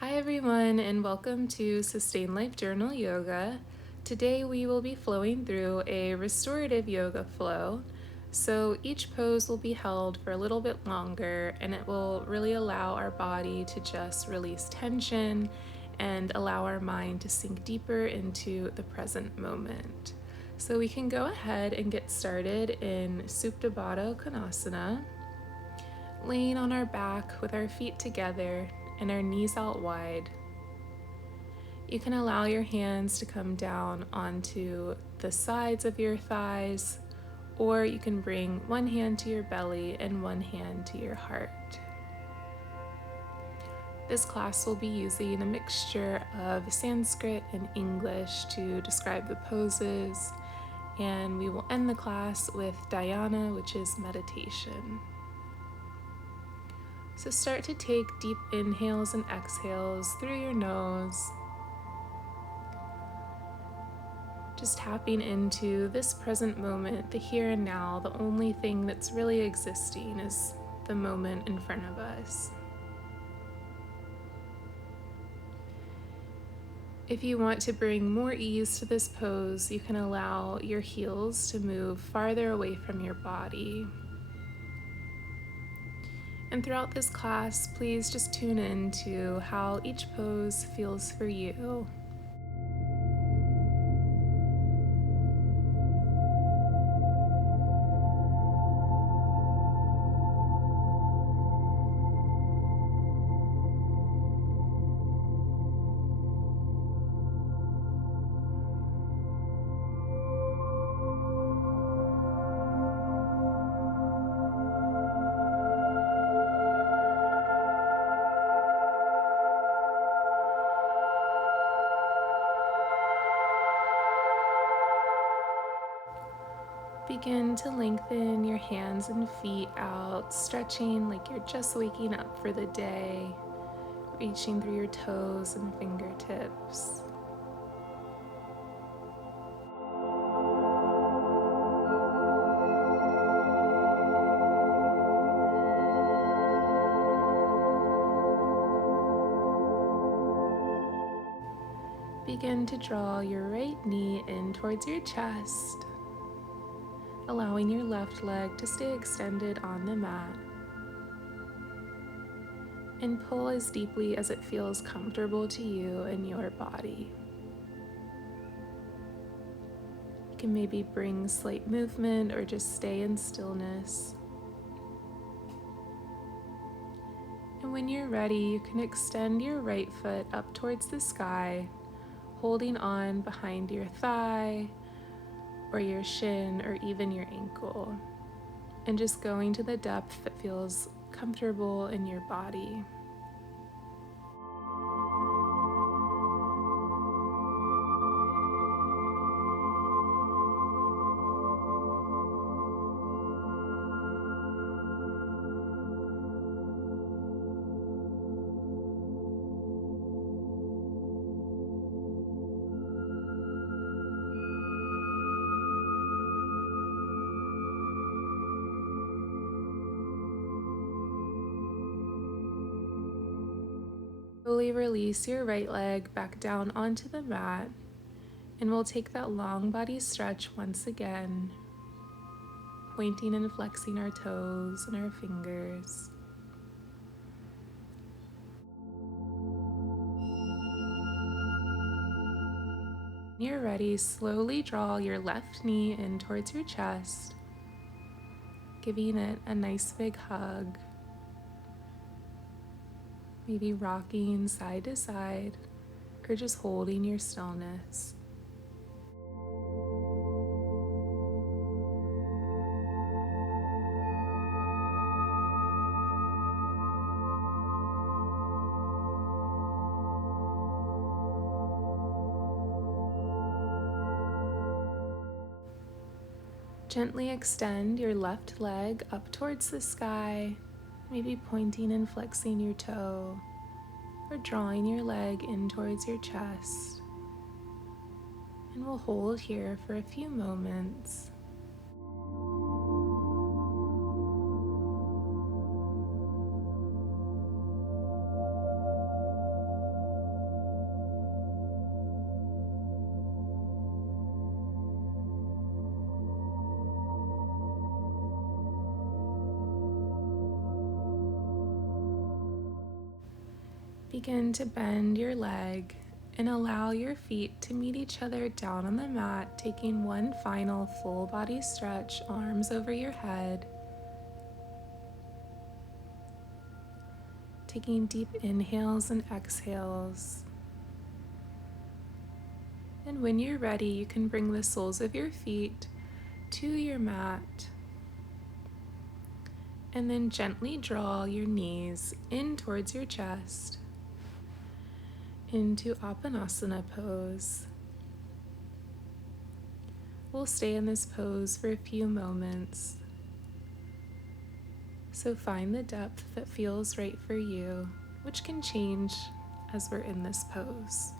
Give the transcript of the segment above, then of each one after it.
Hi everyone, and welcome to Sustain Life Journal Yoga. Today we will be flowing through a restorative yoga flow. So each pose will be held for a little bit longer, and it will really allow our body to just release tension and allow our mind to sink deeper into the present moment. So we can go ahead and get started in Supta Baddha Konasana, laying on our back with our feet together and our knees out wide. You can allow your hands to come down onto the sides of your thighs, or you can bring one hand to your belly and one hand to your heart. This class will be using a mixture of Sanskrit and English to describe the poses, and we will end the class with dhyana, which is meditation. So start to take deep inhales and exhales through your nose, just tapping into this present moment, the here and now. The only thing that's really existing is the moment in front of us. If you want to bring more ease to this pose, you can allow your heels to move farther away from your body. And throughout this class, please just tune in to how each pose feels for you. Begin to lengthen your hands and feet out, stretching like you're just waking up for the day, reaching through your toes and fingertips. Begin to draw your right knee in towards your chest, allowing your left leg to stay extended on the mat. And pull as deeply as it feels comfortable to you and your body. You can maybe bring slight movement or just stay in stillness. And when you're ready, you can extend your right foot up towards the sky, holding on behind your thigh or your shin or even your ankle, and just going to the depth that feels comfortable in your body. Slowly release your right leg back down onto the mat, and we'll take that long body stretch once again, pointing and flexing our toes and our fingers. When you're ready, slowly draw your left knee in towards your chest, giving it a nice big hug, maybe rocking side to side or just holding your stillness. Gently extend your left leg up towards the sky, maybe pointing and flexing your toe, or drawing your leg in towards your chest. And we'll hold here for a few moments. Begin to bend your leg and allow your feet to meet each other down on the mat, taking one final full body stretch, arms over your head. Taking deep inhales and exhales. And when you're ready, you can bring the soles of your feet to your mat. And then gently draw your knees in towards your chest into Apanasana pose. We'll stay in this pose for a few moments. So find the depth that feels right for you, which can change as we're in this pose.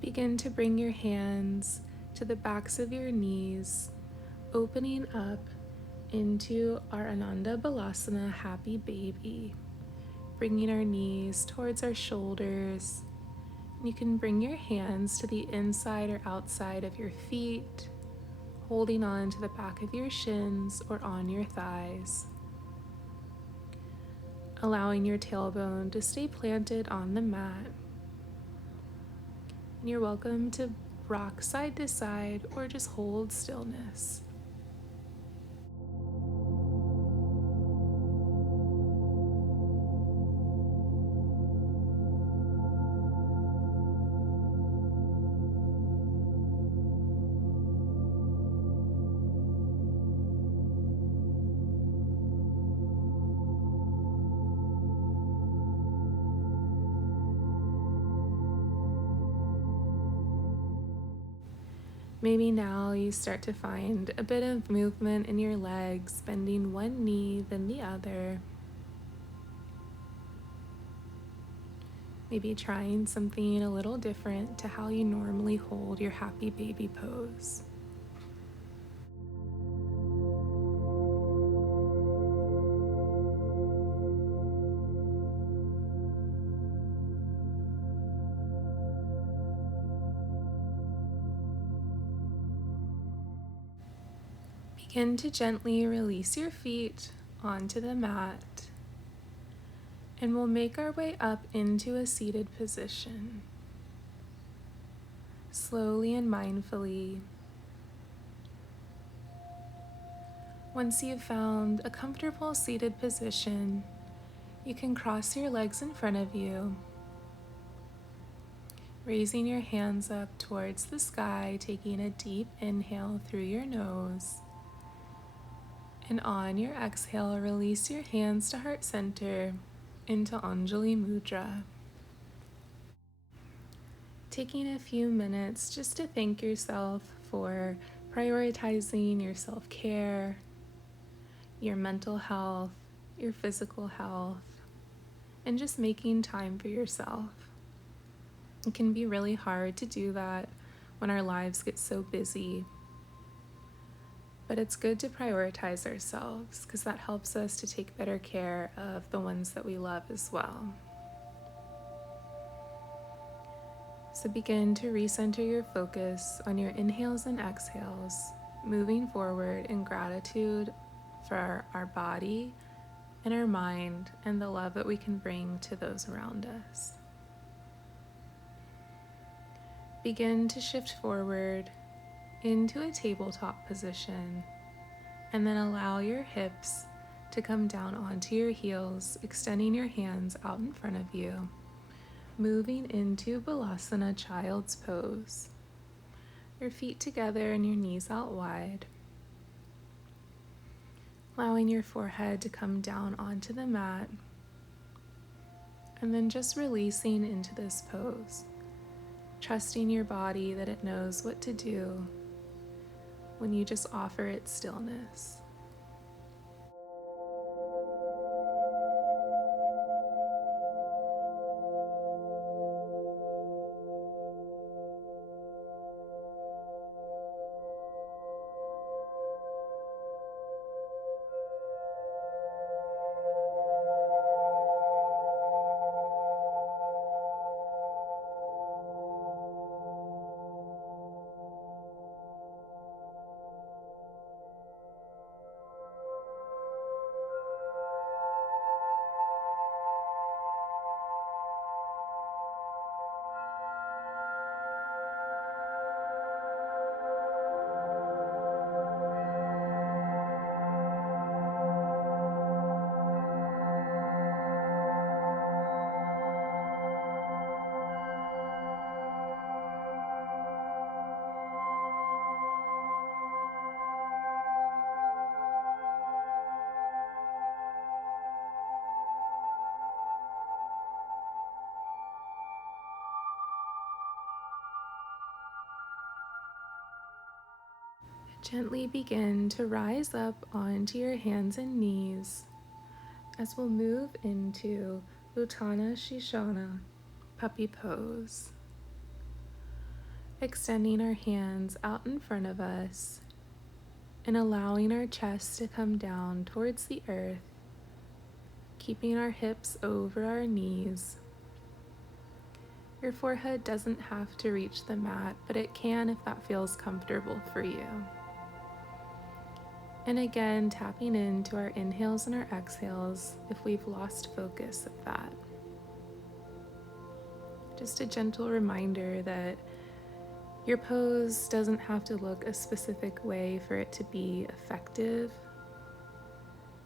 Begin to bring your hands to the backs of your knees, opening up into our Ananda Balasana Happy Baby, bringing our knees towards our shoulders. You can bring your hands to the inside or outside of your feet, holding on to the back of your shins or on your thighs, allowing your tailbone to stay planted on the mat. And you're welcome to rock side to side or just hold stillness. Maybe now you start to find a bit of movement in your legs, bending one knee then the other. Maybe trying something a little different to how you normally hold your happy baby pose. Begin to gently release your feet onto the mat, and we'll make our way up into a seated position. Slowly and mindfully. Once you've found a comfortable seated position, you can cross your legs in front of you, raising your hands up towards the sky, taking a deep inhale through your nose. And on your exhale, release your hands to heart center into Anjali Mudra. Taking a few minutes just to thank yourself for prioritizing your self-care, your mental health, your physical health, and just making time for yourself. It can be really hard to do that when our lives get so busy. But it's good to prioritize ourselves because that helps us to take better care of the ones that we love as well. So begin to recenter your focus on your inhales and exhales, moving forward in gratitude for our body and our mind and the love that we can bring to those around us. Begin to shift forward into a tabletop position, and then allow your hips to come down onto your heels, extending your hands out in front of you, moving into Balasana Child's Pose. Your feet together and your knees out wide, allowing your forehead to come down onto the mat, and then just releasing into this pose, trusting your body that it knows what to do when you just offer it stillness. Gently begin to rise up onto your hands and knees as we'll move into Uttana Shishana, puppy pose. Extending our hands out in front of us and allowing our chest to come down towards the earth, keeping our hips over our knees. Your forehead doesn't have to reach the mat, but it can if that feels comfortable for you. And again, tapping into our inhales and our exhales if we've lost focus of that. Just a gentle reminder that your pose doesn't have to look a specific way for it to be effective.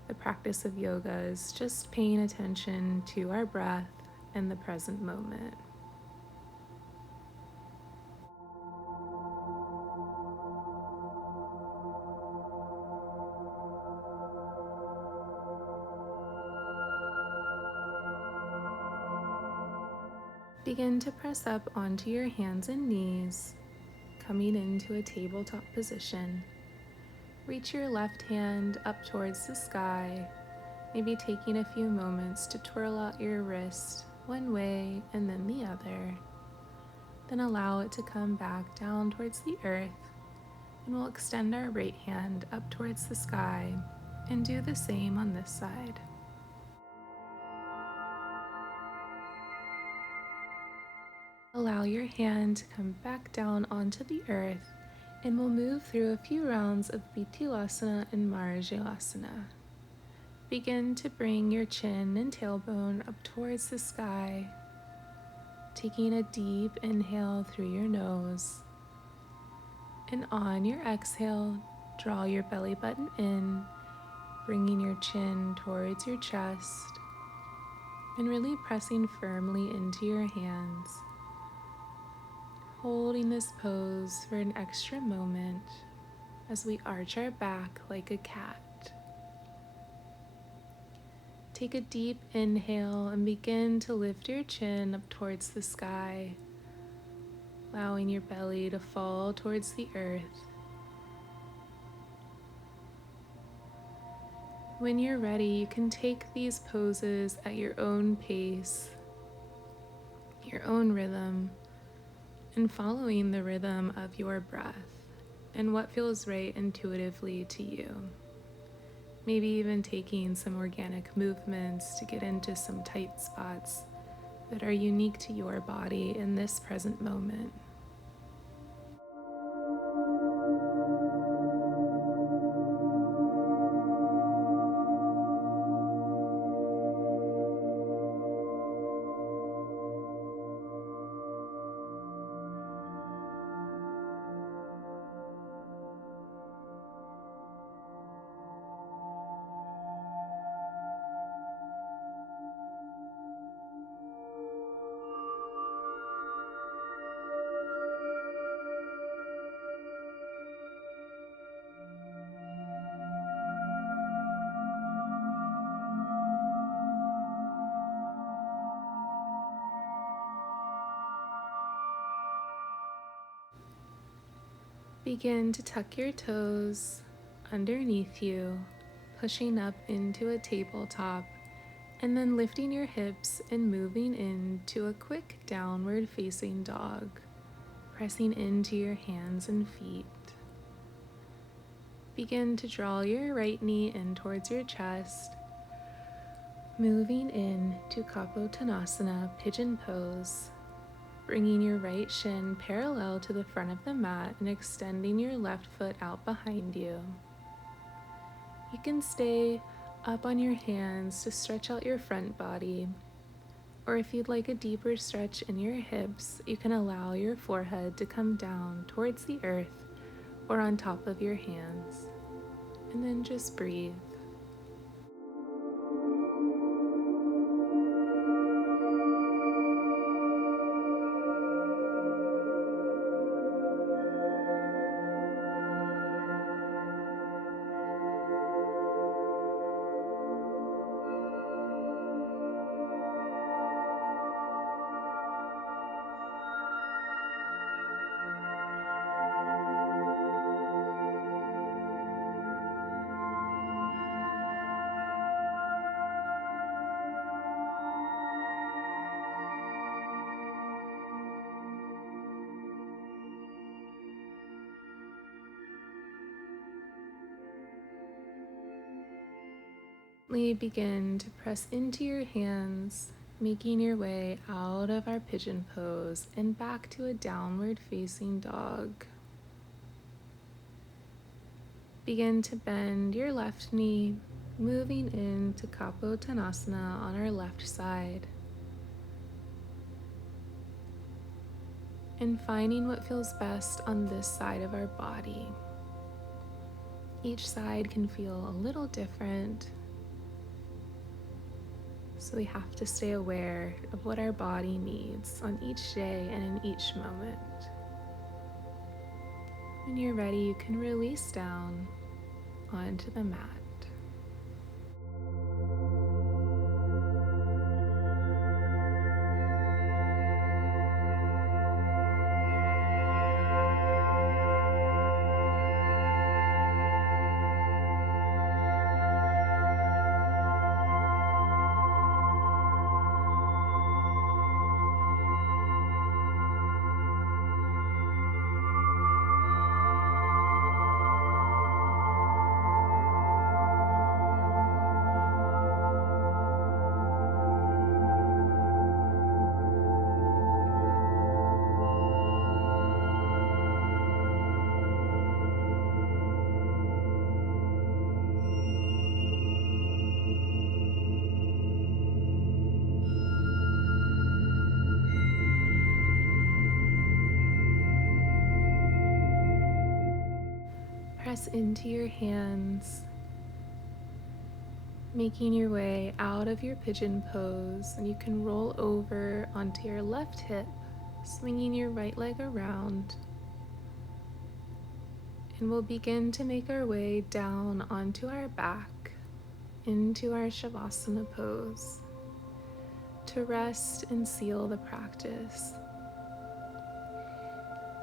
The practice of yoga is just paying attention to our breath and the present moment. Begin to press up onto your hands and knees, coming into a tabletop position. Reach your left hand up towards the sky, maybe taking a few moments to twirl out your wrist one way and then the other. Then allow it to come back down towards the earth, and we'll extend our right hand up towards the sky and do the same on this side. Allow your hand to come back down onto the earth, and we'll move through a few rounds of Bithilasana and Marjalasana. Begin to bring your chin and tailbone up towards the sky, taking a deep inhale through your nose. And on your exhale, draw your belly button in, bringing your chin towards your chest, and really pressing firmly into your hands. Holding this pose for an extra moment as we arch our back like a cat. Take a deep inhale and begin to lift your chin up towards the sky, allowing your belly to fall towards the earth. When you're ready, you can take these poses at your own pace, your own rhythm, and following the rhythm of your breath and what feels right intuitively to you. Maybe even taking some organic movements to get into some tight spots that are unique to your body in this present moment. Begin to tuck your toes underneath you, pushing up into a tabletop, and then lifting your hips and moving into a quick downward facing dog, pressing into your hands and feet. Begin to draw your right knee in towards your chest, moving into Kapotanasana, pigeon pose, bringing your right shin parallel to the front of the mat and extending your left foot out behind you. You can stay up on your hands to stretch out your front body, or if you'd like a deeper stretch in your hips, you can allow your forehead to come down towards the earth or on top of your hands, and then just breathe. Begin to press into your hands, making your way out of our pigeon pose and back to a downward facing dog. Begin to bend your left knee, moving into Kapotanasana on our left side, and finding what feels best on this side of our body. Each side can feel a little different, so we have to stay aware of what our body needs on each day and in each moment. When you're ready, you can release down onto the mat. Press into your hands, making your way out of your pigeon pose, and you can roll over onto your left hip, swinging your right leg around, and we'll begin to make our way down onto our back into our Shavasana pose to rest and seal the practice.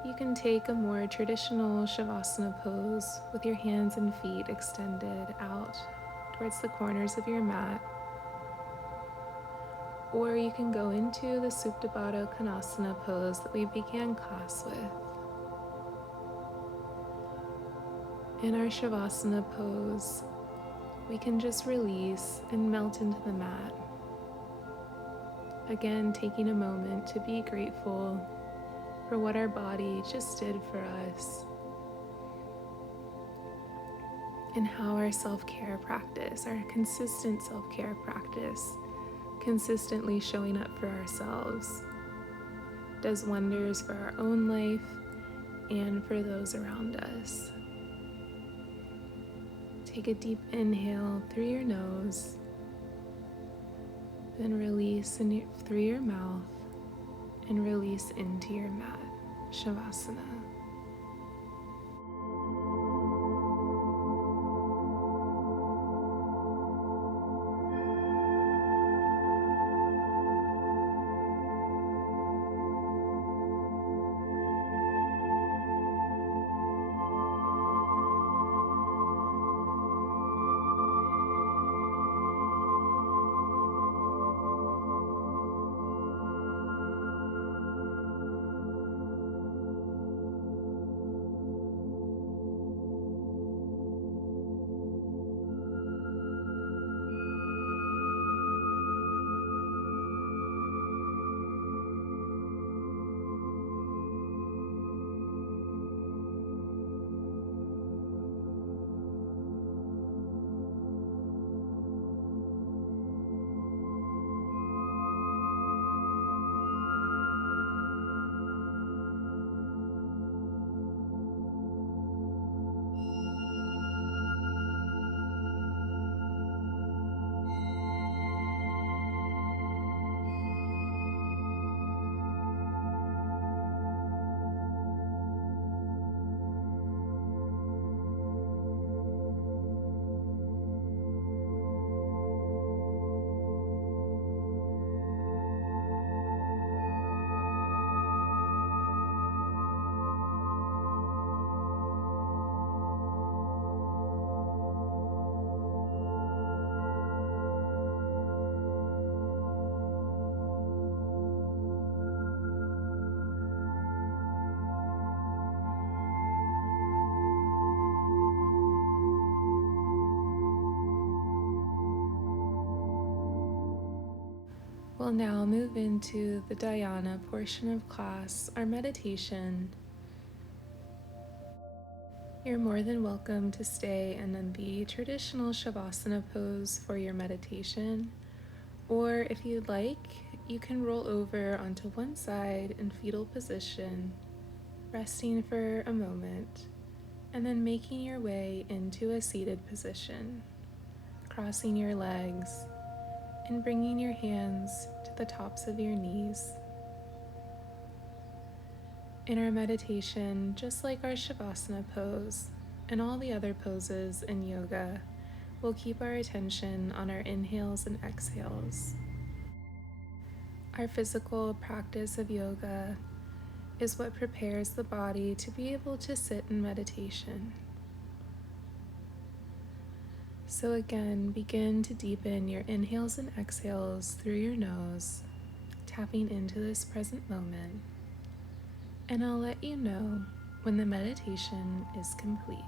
You can take a more traditional Shavasana pose with your hands and feet extended out towards the corners of your mat, or you can go into the Supta Baddha Konasana pose that we began class with. In our Shavasana pose, we can just release and melt into the mat. Again, taking a moment to be grateful for what our body just did for us, and how our self-care practice, our consistent self-care practice, consistently showing up for ourselves, does wonders for our own life and for those around us. Take a deep inhale through your nose, then release through your mouth, and release into your mat, Shavasana. We'll now move into the dhyana portion of class, our meditation. You're more than welcome to stay in the traditional Shavasana pose for your meditation, or if you'd like, you can roll over onto one side in fetal position, resting for a moment, and then making your way into a seated position, crossing your legs and bringing your hands to the tops of your knees. In our meditation, just like our Shavasana pose and all the other poses in yoga, we'll keep our attention on our inhales and exhales. Our physical practice of yoga is what prepares the body to be able to sit in meditation. So again, begin to deepen your inhales and exhales through your nose, tapping into this present moment. And I'll let you know when the meditation is complete.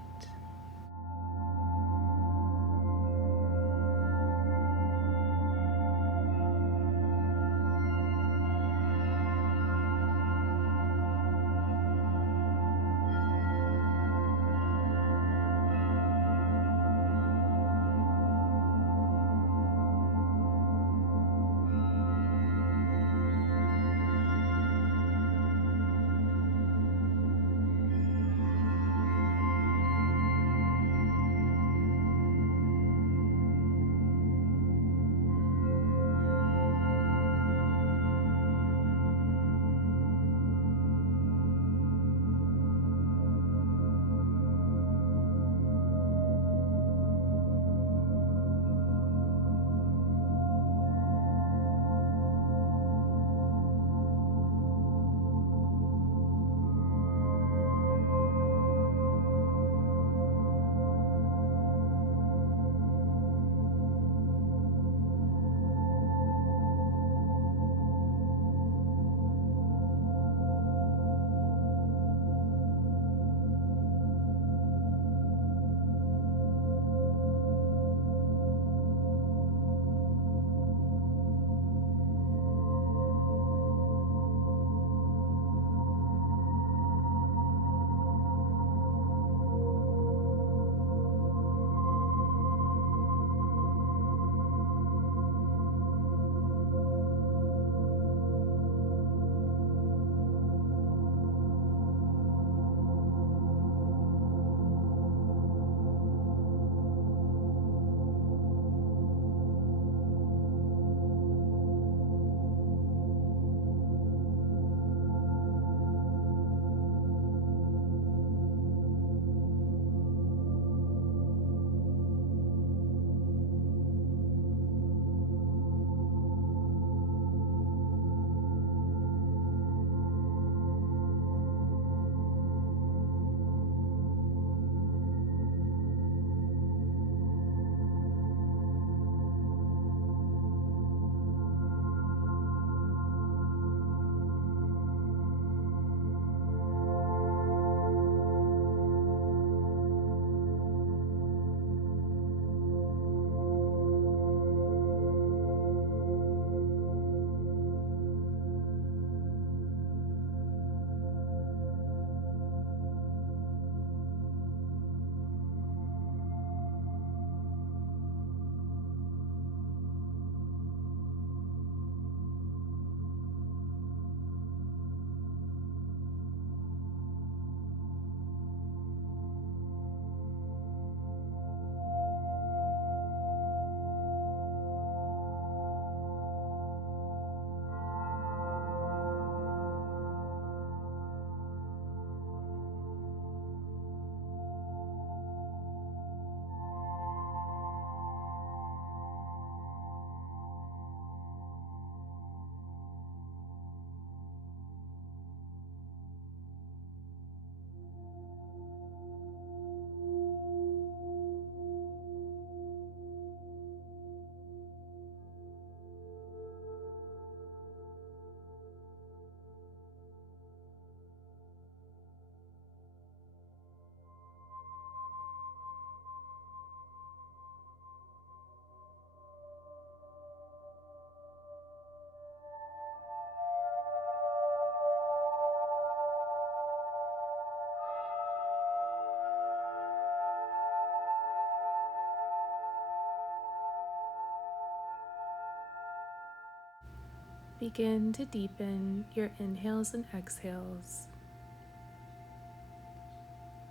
Begin to deepen your inhales and exhales,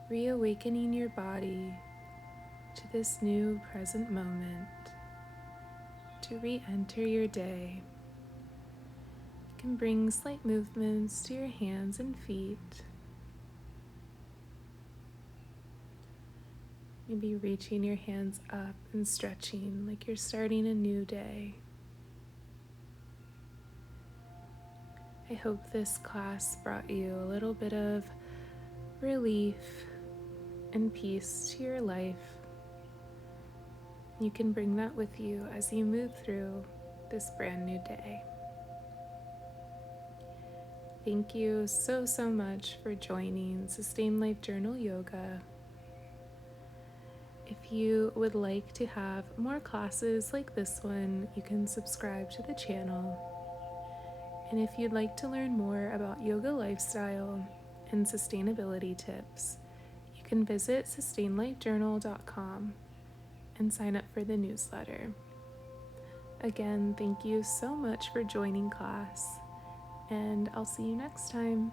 reawakening your body to this new present moment to re-enter your day. You can bring slight movements to your hands and feet. Maybe reaching your hands up and stretching like you're starting a new day. I hope this class brought you a little bit of relief and peace to your life. You can bring that with you as you move through this brand new day. Thank you so much for joining Sustained Life Journal Yoga. If you would like to have more classes like this one, you can subscribe to the channel. And if you'd like to learn more about yoga lifestyle and sustainability tips, you can visit sustainedlifejournal.com and sign up for the newsletter. Again, thank you so much for joining class, and I'll see you next time.